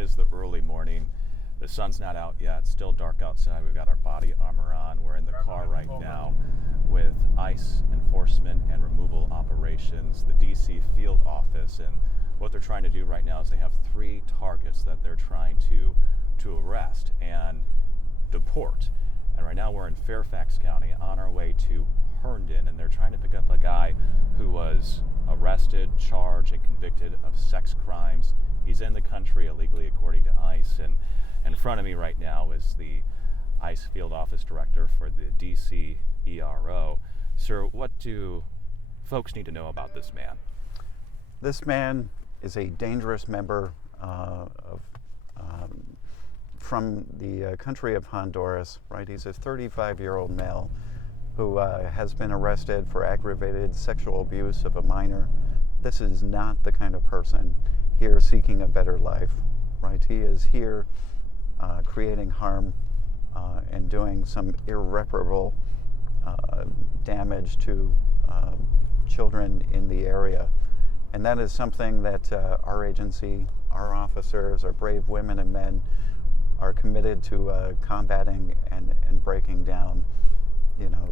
is the early morning. The sun's not out yet, still dark outside. We've got our body armor on. We're in the car right now with ICE enforcement and removal operations, the DC field office, and what they're trying to do right now is they have 3 targets that they're trying to arrest and deport. And right now we're in Fairfax County on our way to Herndon, and they're trying to pick up a guy who was arrested, charged, and convicted of sex crimes. He's in the country illegally according to ICE, and in front of me right now is the ICE field office director for the DC ERO. Sir, what do folks need to know about this man? This man is a dangerous member from the country of Honduras, right? He's a 35-year-old male who has been arrested for aggravated sexual abuse of a minor. This is not the kind of person here seeking a better life, right? He is here creating harm and doing some irreparable damage to children in the area. And that is something that our agency, our officers, our brave women and men are committed to combating and breaking down. You know,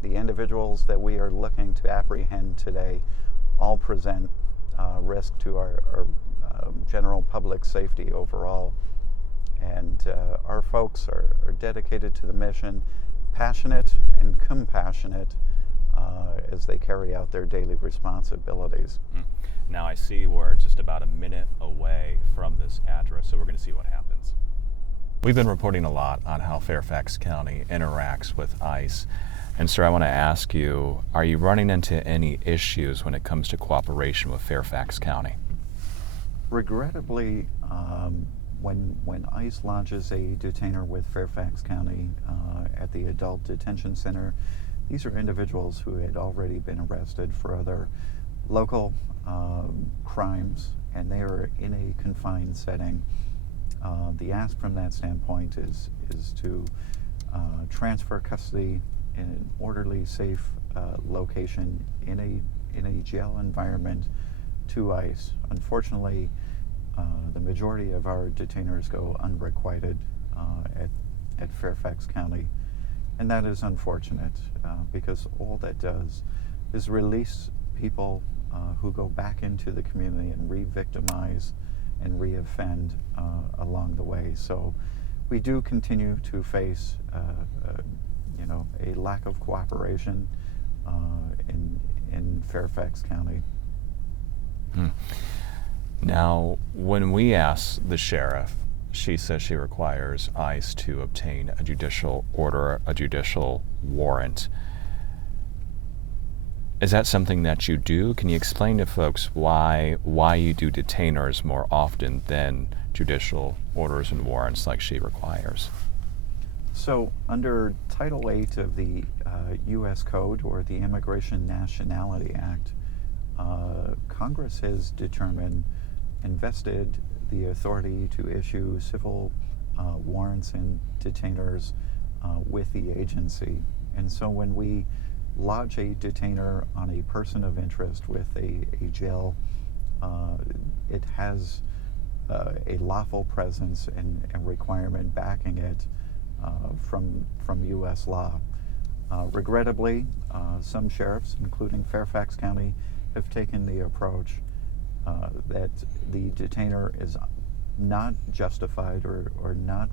the individuals that we are looking to apprehend today all present risk to our general public safety overall. And our folks are dedicated to the mission, passionate and compassionate as they carry out their daily responsibilities. Now I see we're just about a minute away from this address, so we're going to see what happens. We've been reporting a lot on how Fairfax County interacts with ICE. And sir, I want to ask you, are you running into any issues when it comes to cooperation with Fairfax County? Regrettably, when ICE launches a detainer with Fairfax County at the Adult Detention Center, these are individuals who had already been arrested for other local crimes, and they are in a confined setting. The ask from that standpoint is to transfer custody in an orderly, safe location in a jail environment to ICE. Unfortunately, the majority of our detainers go unrequited at Fairfax County, and that is unfortunate because all that does is release people who go back into the community and re-victimize and re-offend along the way. So we do continue to face a lack of cooperation in Fairfax County. Now, when we ask the sheriff, she says she requires ICE to obtain a judicial order, a judicial warrant. Is that something that you do? Can you explain to folks why you do detainers more often than judicial orders and warrants like she requires? So under Title 8 of the U.S. Code, or the Immigration Nationality Act, Congress has determined and vested the authority to issue civil warrants and detainers with the agency. And so when we lodge a detainer on a person of interest with a jail, it has a lawful presence and requirement backing it from U.S. law. Regrettably, some sheriffs, including Fairfax County, have taken the approach that the detainer is not justified or not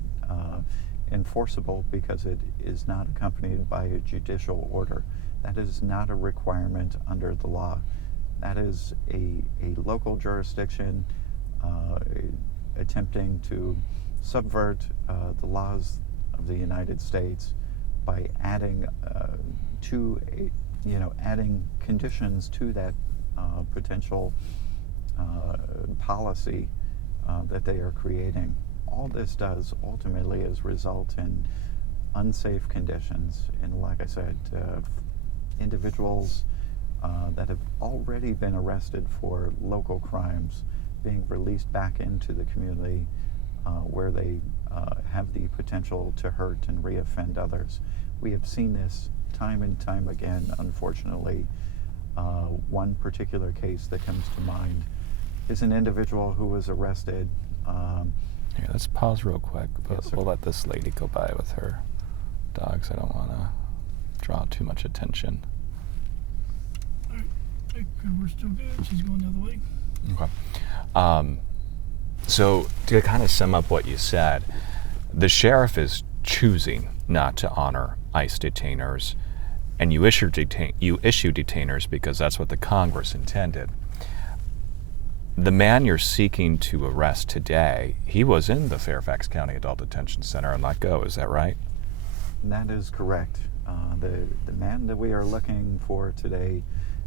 enforceable because it is not accompanied by a judicial order. That is not a requirement under the law. That is a local jurisdiction attempting to subvert the laws of the United States by adding adding conditions to that potential policy that they are creating. All this does ultimately is result in unsafe conditions, and like I said, individuals that have already been arrested for local crimes being released back into the community where they have the potential to hurt and reoffend others. We have seen this time and time again, unfortunately. One particular case that comes to mind is an individual who was arrested Here, let's pause real quick, but Yes, sir. we'll let this lady go by with her dogs. I don't want to draw too much attention. Alright, we're still good. She's going the other way. Okay. So to kind of sum up what you said, the sheriff is choosing not to honor ICE detainers, and you issue detainers because that's what the Congress intended. The man you're seeking to arrest today, he was in the Fairfax County Adult Detention Center and let go. Is that right? That is correct. The man that we are looking for today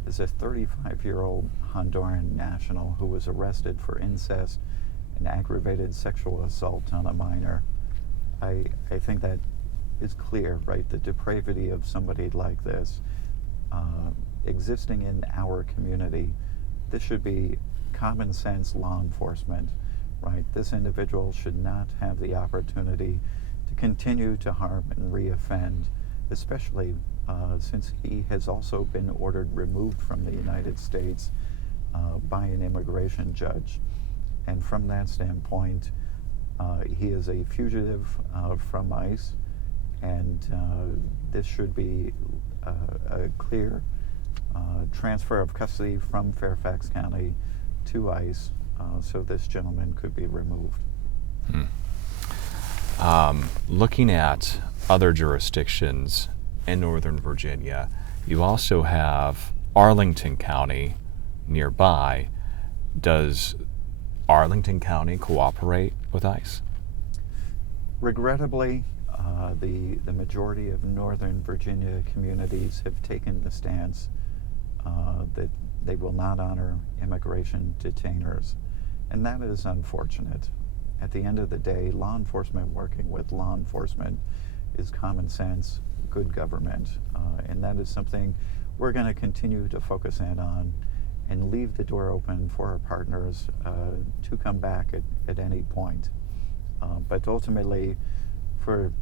is a 35-year-old Honduran national who was arrested for incest and aggravated sexual assault on a minor. I think that is clear, right? The depravity of somebody like this existing in our community. This should be common sense law enforcement, right? This individual should not have the opportunity to continue to harm and reoffend, especially since he has also been ordered removed from the United States by an immigration judge. And from that standpoint, he is a fugitive from ICE, and this should be a clear transfer of custody from Fairfax County to ICE, so this gentleman could be removed. Looking at other jurisdictions in Northern Virginia, you also have Arlington County nearby. Does Arlington County cooperate with ICE? Regrettably, the majority of Northern Virginia communities have taken the stance that they will not honor immigration detainers, and that is unfortunate. At the end of the day, law enforcement working with law enforcement is common sense, good government, and that is something we're going to continue to focus in on and leave the door open for our partners to come back at any point. But ultimately, for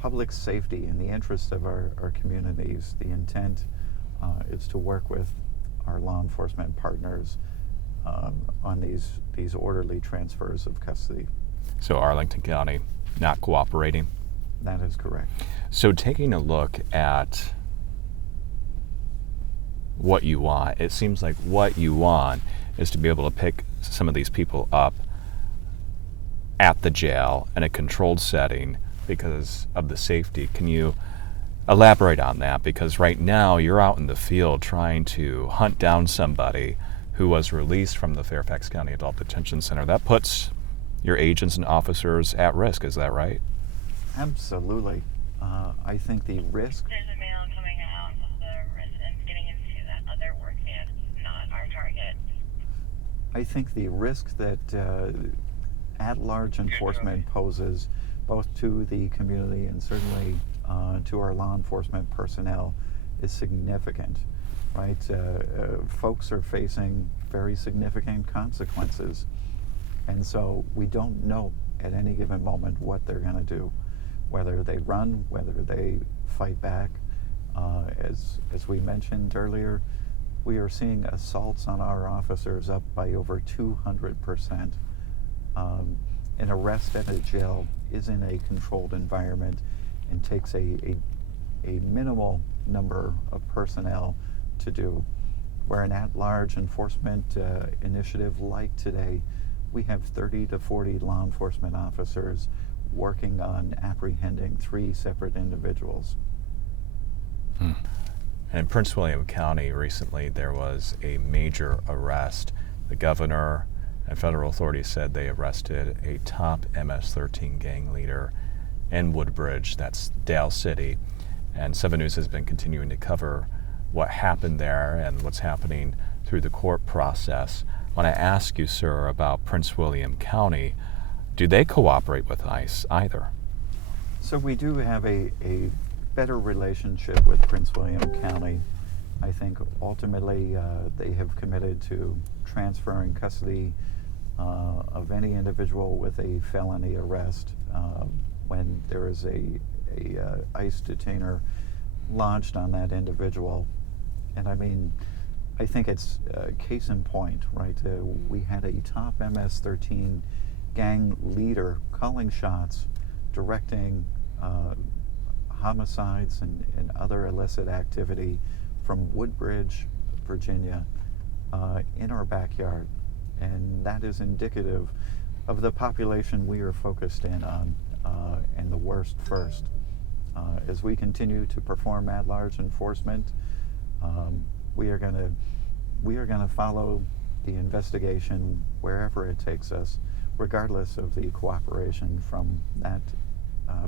public safety and the interests of our communities, the intent is to work with our law enforcement partners on these orderly transfers of custody. So Arlington County not cooperating? That is correct. So taking a look at what you want, it seems like what you want is to be able to pick some of these people up at the jail in a controlled setting because of the safety. Can you elaborate on that? Because right now you're out in the field trying to hunt down somebody who was released from the Fairfax County Adult Detention Center. That puts your agents and officers at risk, is that right? Absolutely. I think the risk. There's a male coming out of the residence getting into that other work van. He's not our target. I think the risk that at-large enforcement poses both to the community and certainly to our law enforcement personnel is significant, right? Folks are facing very significant consequences, and so we don't know at any given moment what they're going to do, whether they run, whether they fight back. As we mentioned earlier, we are seeing assaults on our officers up by over 200%. An arrest at a jail is in a controlled environment and takes a minimal number of personnel to do. Where an at-large enforcement initiative like today, we have 30 to 40 law enforcement officers working on apprehending 3 separate individuals. And in Prince William County recently, there was a major arrest. The governor and federal authorities said they arrested a top MS-13 gang leader in Woodbridge, that's Dale City. And 7 News has been continuing to cover what happened there and what's happening through the court process. I want to ask you, sir, about Prince William County. Do they cooperate with ICE either? So we do have a better relationship with Prince William County. I think ultimately they have committed to transferring custody of any individual with a felony arrest when there is a ICE detainer lodged on that individual. And I mean, I think it's case in point, right? We had a top MS-13 gang leader calling shots, directing homicides and other illicit activity from Woodbridge, Virginia, in our backyard. And that is indicative of the population we are focused in on, and the worst first. As we continue to perform at-large enforcement, we are going to follow the investigation wherever it takes us, regardless of the cooperation from that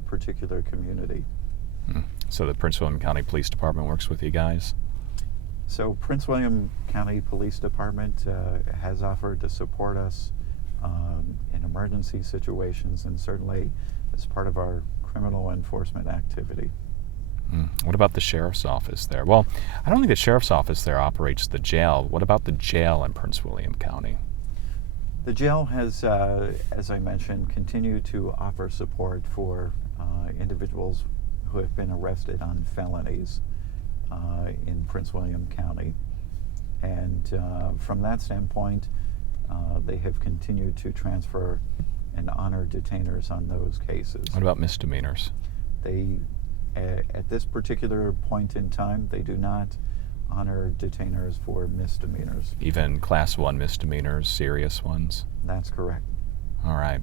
particular community. So the Prince William County Police Department works with you guys? So Prince William County Police Department has offered to support us in emergency situations, and certainly as part of our criminal enforcement activity. What about the sheriff's office there? Well, I don't think the sheriff's office there operates the jail. What about the jail in Prince William County? The jail has, as I mentioned, continued to offer support for individuals who have been arrested on felonies in Prince William County. And from that standpoint, they have continued to transfer and honor detainers on those cases. What about misdemeanors? They, at this particular point in time, they do not honor detainers for misdemeanors. Even Class 1 misdemeanors, serious ones? That's correct. All right.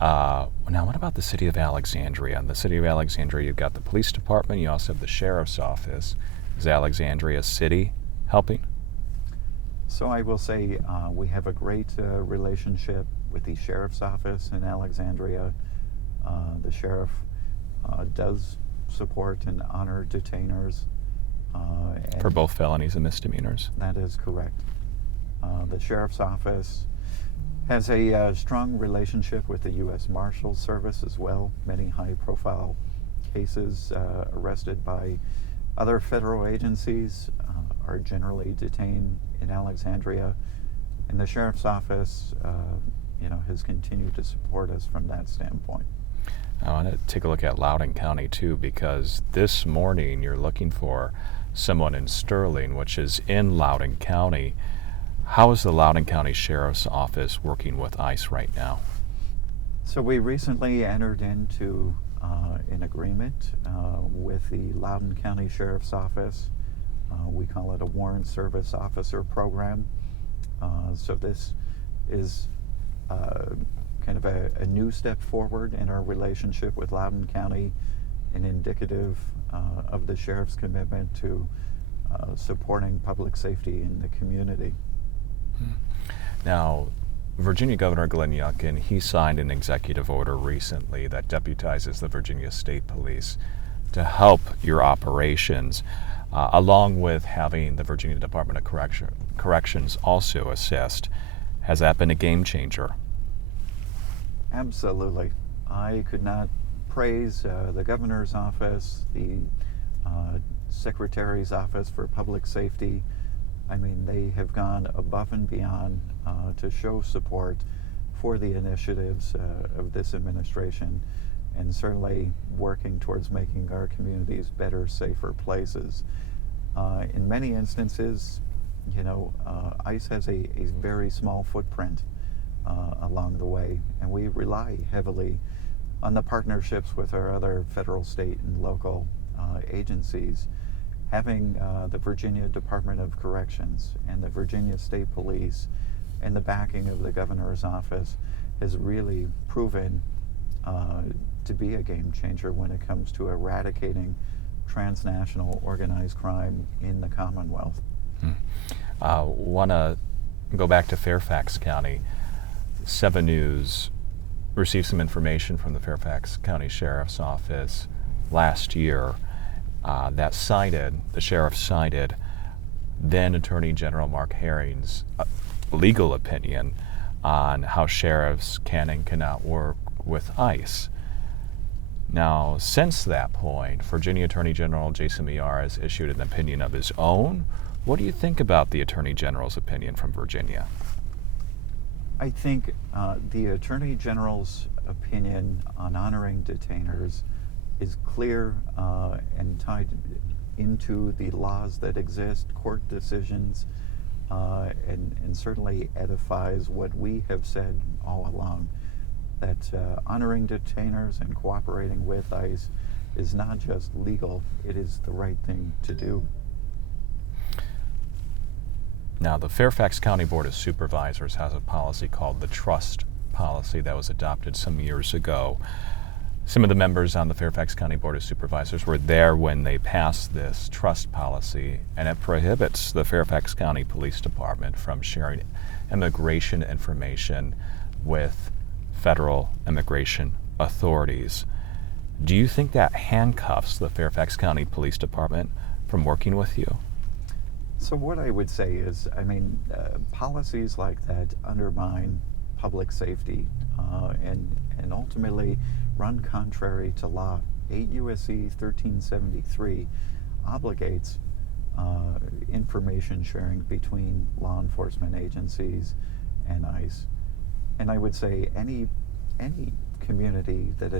Now, what about the city of Alexandria? In the city of Alexandria, you've got the police department, you also have the sheriff's office. Is Alexandria City helping? So I will say we have a great relationship with the sheriff's office in Alexandria. The sheriff does support and honor detainers. For both felonies and misdemeanors? That is correct. The sheriff's office has a strong relationship with the U.S. Marshals Service as well. Many high-profile cases arrested by other federal agencies are generally detained in Alexandria, and the sheriff's office, has continued to support us from that standpoint. I want to take a look at Loudoun County too, because this morning you're looking for someone in Sterling, which is in Loudoun County. How is the Loudoun County Sheriff's Office working with ICE right now? So we recently entered into an agreement with the Loudoun County Sheriff's Office. We call it a Warrant Service Officer Program. So this is kind of a new step forward in our relationship with Loudoun County, and indicative of the sheriff's commitment to supporting public safety in the community. Now, Virginia Governor Glenn Youngkin, he signed an executive order recently that deputizes the Virginia State Police to help your operations, along with having the Virginia Department of Corrections also assist. Has that been a game changer? Absolutely. I could not praise the governor's office, the secretary's office for public safety. I mean, they have gone above and beyond to show support for the initiatives of this administration, and certainly working towards making our communities better, safer places. In many instances, ICE has a very small footprint along the way, and we rely heavily on the partnerships with our other federal, state, and local agencies. Having the Virginia Department of Corrections and the Virginia State Police and the backing of the governor's office has really proven to be a game changer when it comes to eradicating transnational organized crime in the Commonwealth. Want to go back to Fairfax County. 7 News received some information from the Fairfax County Sheriff's Office last year that the sheriff cited then Attorney General Mark Herring's legal opinion on how sheriffs can and cannot work with ICE. Now, since that point, Virginia Attorney General Jason Miyares has issued an opinion of his own. What do you think about the Attorney General's opinion from Virginia? I think the Attorney General's opinion on honoring detainers is clear and tied into the laws that exist, court decisions, and certainly edifies what we have said all along. that honoring detainers and cooperating with ICE is not just legal, it is the right thing to do. Now, the Fairfax County Board of Supervisors has a policy called the trust policy that was adopted some years ago. Some of the members on the Fairfax County Board of Supervisors were there when they passed this trust policy, and it prohibits the Fairfax County Police Department from sharing immigration information with federal immigration authorities. Do you think that handcuffs the Fairfax County Police Department from working with you? So what I would say is, policies like that undermine public safety and ultimately run contrary to law. 8 U.S.C. 1373 obligates information sharing between law enforcement agencies and ICE. And I would say any community that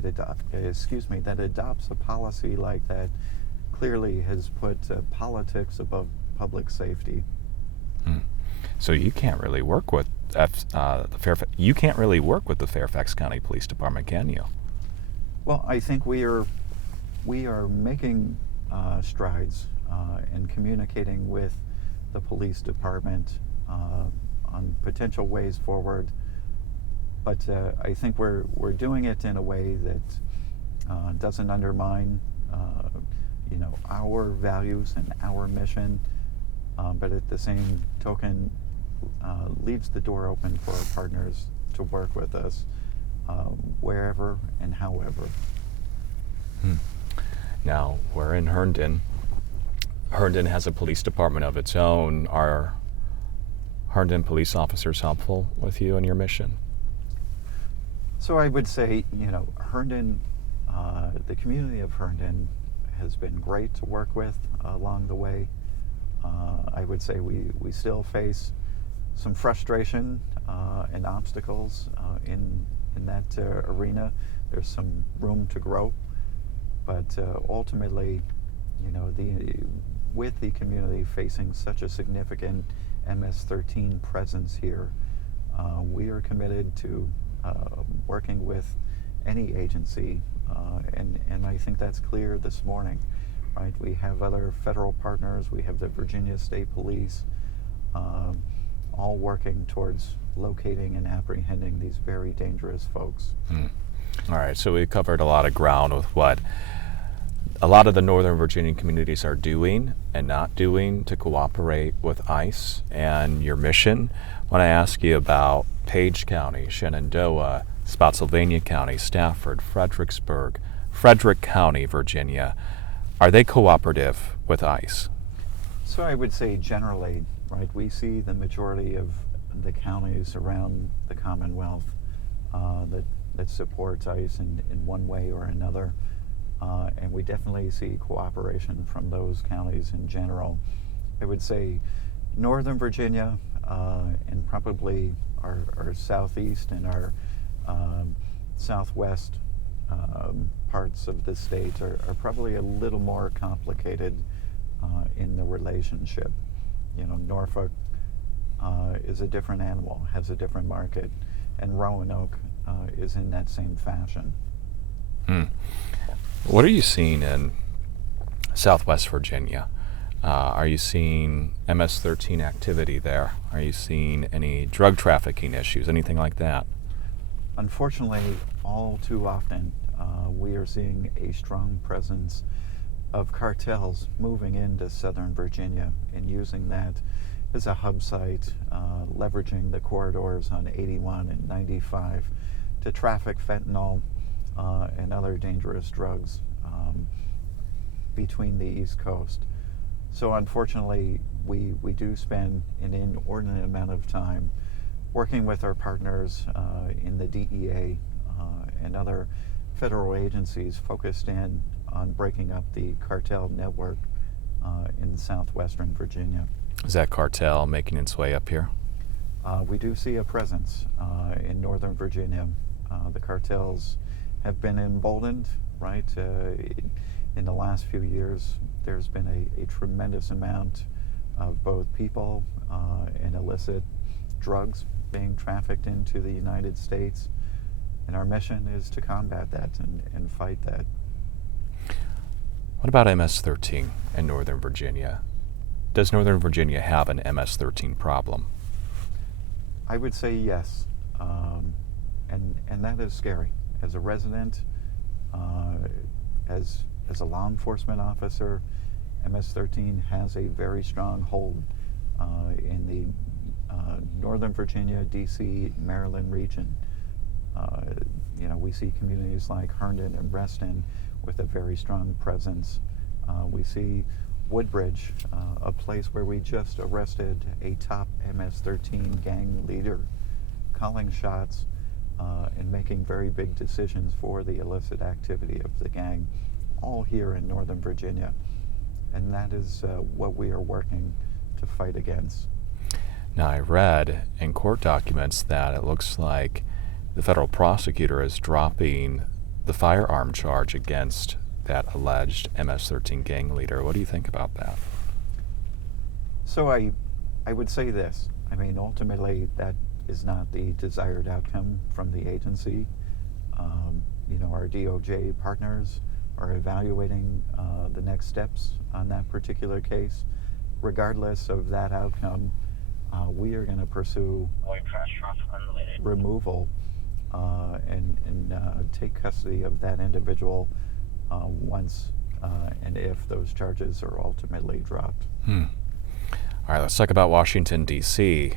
adopts a policy like that clearly has put politics above public safety. So you can't really work with you can't really work with the Fairfax County Police Department, can you? Well, I think we are making strides in communicating with the police department on potential ways forward. But I think we're doing it in a way that doesn't undermine our values and our mission, but at the same token leaves the door open for our partners to work with us wherever and however. Now, we're in Herndon. Herndon has a police department of its own. Are Herndon police officers helpful with you in your mission? So I would say, Herndon, the community of Herndon has been great to work with along the way. I would say we still face some frustration and obstacles in that arena. There's some room to grow, but ultimately, with the community facing such a significant MS-13 presence here, we are committed to working with any agency, and I think that's clear this morning, right? We have other federal partners, we have the Virginia State Police, all working towards locating and apprehending these very dangerous folks. All right, so we covered a lot of ground with what a lot of the Northern Virginia communities are doing and not doing to cooperate with ICE and your mission. When I ask you about Page County, Shenandoah, Spotsylvania County, Stafford, Fredericksburg, Frederick County, Virginia, are they cooperative with ICE? So I would say generally, right, we see the majority of the counties around the Commonwealth that supports ICE in one way or another. And we definitely see cooperation from those counties in general. I would say Northern Virginia and probably our southeast and our southwest parts of the state are probably a little more complicated in the relationship. Norfolk is a different animal, has a different market, and Roanoke is in that same fashion. What are you seeing in Southwest Virginia? Are you seeing MS-13 activity there? Are you seeing any drug trafficking issues, anything like that? Unfortunately, all too often, we are seeing a strong presence of cartels moving into Southern Virginia and using that as a hub site, leveraging the corridors on 81 and 95 to traffic fentanyl and other dangerous drugs between the East Coast. So unfortunately, we do spend an inordinate amount of time working with our partners in the DEA and other federal agencies focused in on breaking up the cartel network in southwestern Virginia. Is that cartel making its way up here? We do see a presence in Northern Virginia. The cartels have been emboldened, right? In the last few years, there's been a tremendous amount of both people and illicit drugs being trafficked into the United States. And our mission is to combat that and fight that. What about MS-13 in Northern Virginia? Does Northern Virginia have an MS-13 problem? I would say yes, and that is scary. As a resident, as a law enforcement officer, MS-13 has a very strong hold in the Northern Virginia, D.C., Maryland region. We see communities like Herndon and Reston with a very strong presence. We see Woodbridge, a place where we just arrested a top MS-13 gang leader, calling shots and making very big decisions for the illicit activity of the gang, all here in Northern Virginia. And that is what we are working to fight against. Now, I read in court documents that it looks like the federal prosecutor is dropping the firearm charge against that alleged MS-13 gang leader. What do you think about that? So I would say this. I mean, ultimately, that is not the desired outcome from the agency. Our DOJ partners are evaluating the next steps on that particular case. Regardless of that outcome, we are going to pursue removal and take custody of that individual once and if those charges are ultimately dropped. All right, let's talk about Washington, D.C.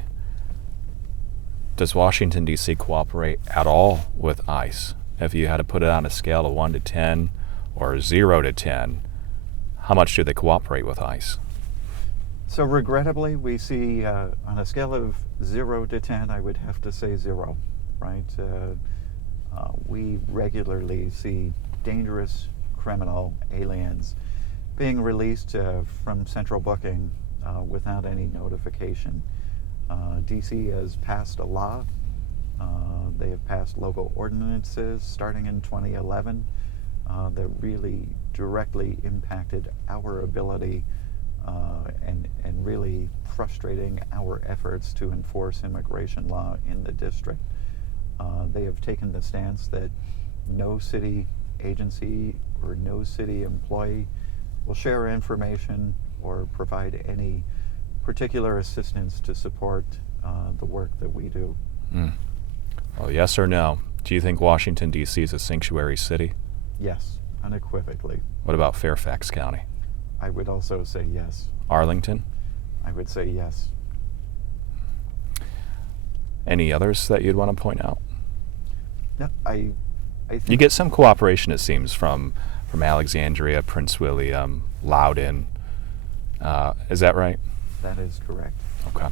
Does Washington, D.C. cooperate at all with ICE? If you had to put it on a scale of 1 to 10 or 0 to 10, how much do they cooperate with ICE? So regrettably, we see on a scale of 0 to 10, I would have to say 0, right? We regularly see dangerous criminal aliens being released from central booking without any notification. DC has passed a law. They have passed local ordinances starting in 2011 that really directly impacted our ability and really frustrating our efforts to enforce immigration law in the district. They have taken the stance that no city agency or no city employee will share information or provide any particular assistance to support the work that we do. Well, yes or no? Do you think Washington, D.C. is a sanctuary city? Yes, unequivocally. What about Fairfax County? I would also say yes. Arlington? I would say yes. Any others that you'd want to point out? No, I think You get some cooperation, it seems, from Alexandria, Prince William, Loudoun. Is that right? that is correct. Okay.